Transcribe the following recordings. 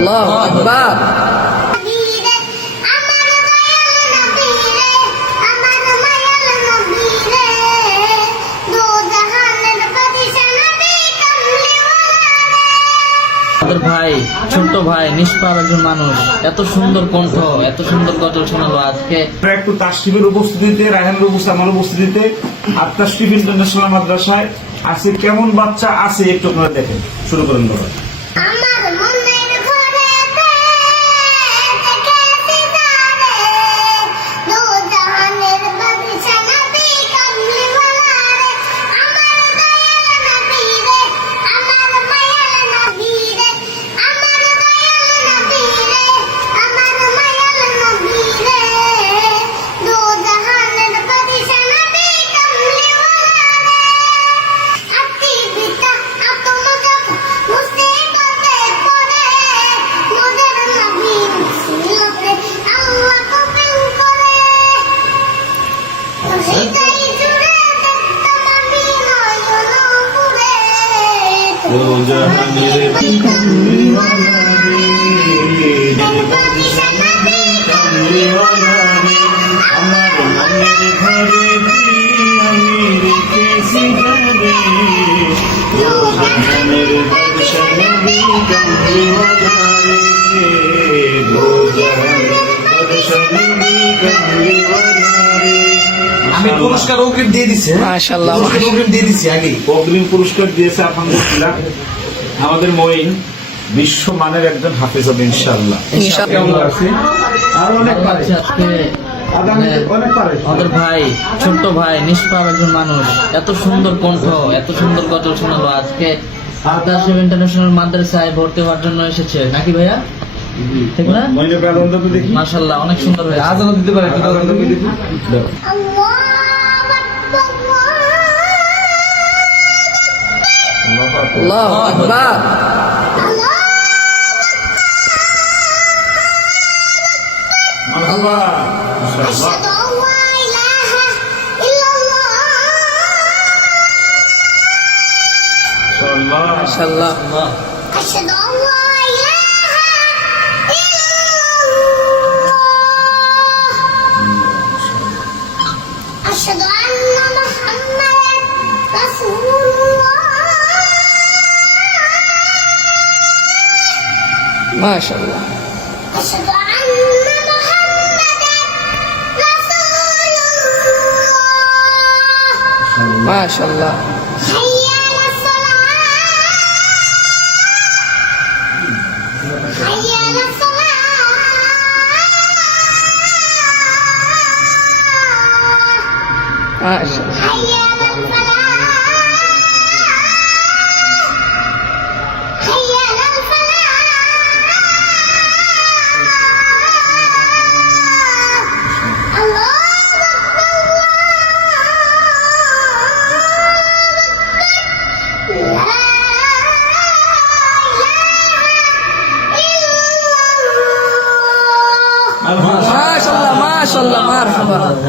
আল্লাহু আকবার। ভাই, ছোট্ট ভাই, নিষ্পাপ একজন মানুষ, এত সুন্দর কণ্ঠ, এত সুন্দর গজল শোনালো আজকে। একটু তাশরিফের উপস্থিতিতে, রায়হানের উপস্থিতি, আমার উপস্থিতিতে আর তাশরিফ ইন্টারন্যাশনাল মাদ্রাসায় আজকে কেমন বাচ্চা আছে একটু আপনারা দেখেন। শুরু করেন বাবা। আমি পুরস্কার অগ্রিম দিয়ে দিচ্ছি। মাশাআল্লাহ, অগ্রিম দিয়ে দিচ্ছি আগে। অগ্রিম পুরস্কার দিয়েছে আলহামদুলিল্লাহ আমাদের মঈন, বিশ্বমানের একজন হাফেজ হবে ইনশাআল্লাহ। আর অনেক আজকে আমাদের ভাই, ছোট্ট ভাই, নিষ্পাপ একজন মানুষ, এত সুন্দর কণ্ঠ, এত সুন্দর গজল শোনালো আজকে। তাশরিফ ইন্টারন্যাশনাল মাদ্রাসায় ভর্তি হওয়ার জন্য এসেছে নাকি ভাইয়া? ঠিক না? মাশাআল্লাহ, অনেক সুন্দর হয়েছে। আজানও দিতে পারে। আল্লাহু আকবার। মাশাআল্লাহ। মাশাআল্লাহ। মাশাআল্লাহ।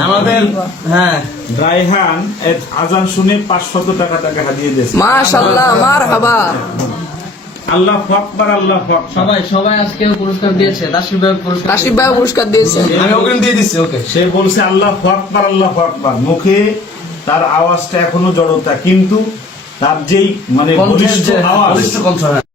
আমাদের রায়হান আজান শুনে 500 টাকা তাকে হাদিয়ে দিয়েছে। মাশাআল্লাহ, মারহাবা। আল্লাহু আকবার, আল্লাহু আকবার। সবাই আজকে পুরস্কার দিয়েছে। তাশরিফ ভাই পুরস্কার দিয়েছে। আমি অগ্রিম দিয়ে দিচ্ছি। ওকে। সে বলছে আল্লাহু আকবার, আল্লাহু আকবার। মুখে তার আওয়াজটা এখনো জড়তা, কিন্তু তার যেই মানে বলিষ্ঠ আওয়াজ,